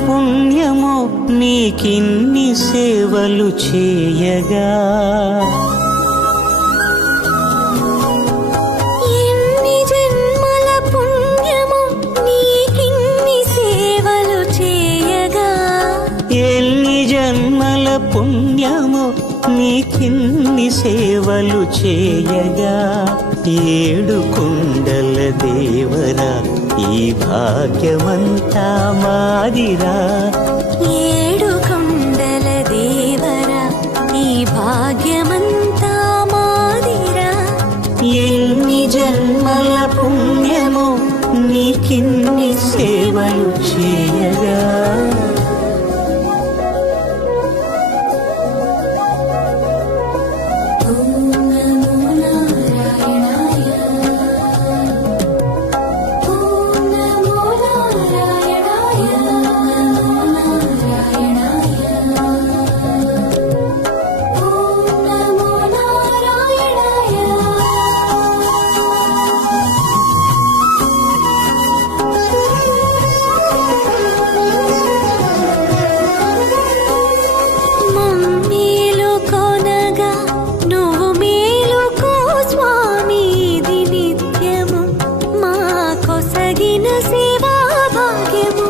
పుణ్యమో నీకిన్ని సేవలు చేయగా, ఎన్ని జన్మల పుణ్యమో నీకిన్ని సేవలు చేయగా, ఎన్ని జన్మల పుణ్యమో నీకిన్ని సేవలు చేయగా, ఏడు కొండల దేవరా ఈ భాగ్యమంతా మాదిరా, ఏడు కొండల దేవరా ఈ భాగ్యమంతా మాదిరా, ఎన్ని జన్మల పుణ్యమో నీకిన్ని సేవలు చేయగా.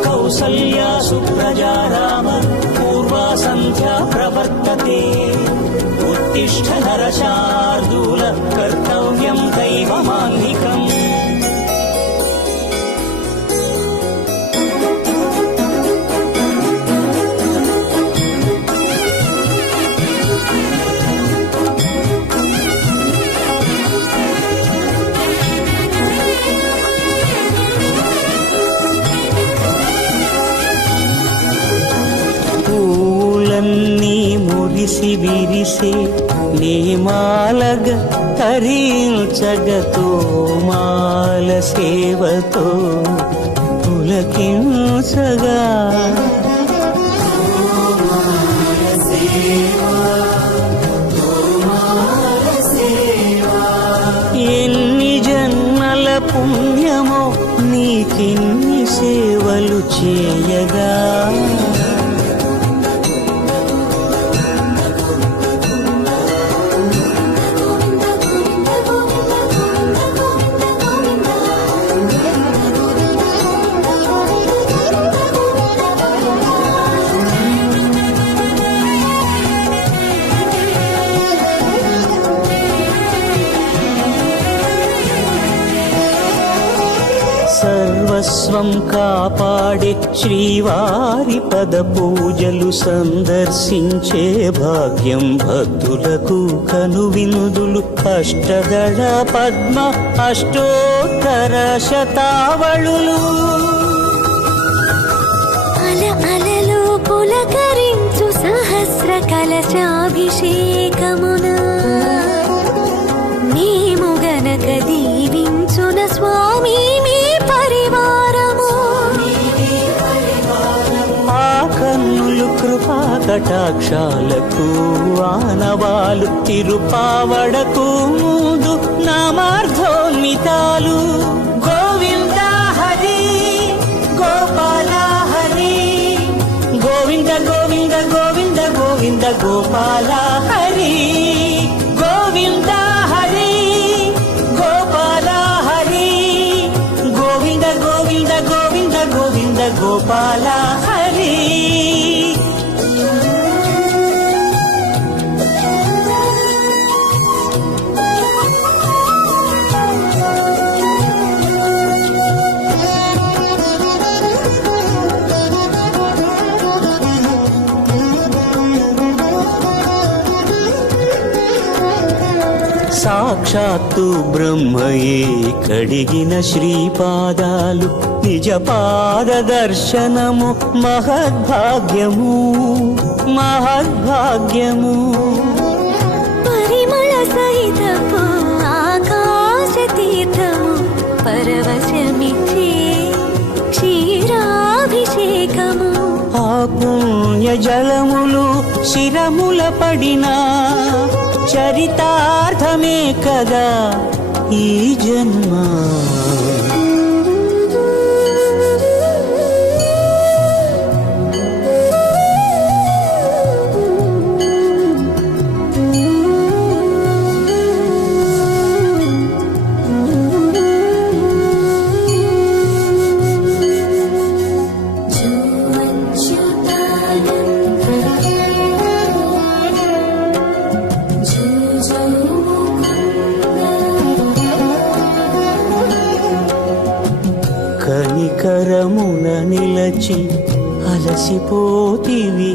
కౌసల్యా సుప్రజా రామ పూర్వా సంధ్యా ప్రవర్తతే, ఉత్తిష్ఠ నరశార్దూల కర్తవ్యం దైవమాన్నికం. పూలన్నీ మురిసి విరిసే నీమాలగ తరించగతో మాల సేవతో పులకించగా, ఎన్ని జన్మల పుణ్యమో నీకిన్ని సేవలు చేయగా, సర్వస్వం కాపాడే శ్రీవారి పద పూజలు సందర్శించే భాగ్యం భక్తులకు కనువినుదులు, అష్టదళ పద్మ అష్టోత్తర శతావళులు, అల అలలు పులకరించు సహస్ర కలశాభిషేకమున మేము గనక దీవించున స్వామి మీ పరివారము, ఆ కన్నులు కృపా కటాక్షాలకు ఆనవాలు, తిరుపావడకు ముందు నామార్థోన్మితాలు. గోవింద హరి గోపాల హరి, గోవింద గోవింద గోవింద గోవింద గోపాల హరి, గోవింద హరి గోపాల హరి, గోవింద గోవింద గోవింద గోవింద గోపాల హరి. సాక్షాత్తు బ్రహ్మయే కడిగిన శ్రీపాదాలు, నిజ పాద దర్శనము మహద్భాగ్యము మహద్భాగ్యము. పరిమళ సహితపు ఆకాశ తీర్థము పరవశమిచ్చే క్షీరాభిషేకము, ఆ పుణ్య జలములు శిరముల పడినా చరితార్థమే కదా ఈ జన్మ. సేవించి అలసిపోతివి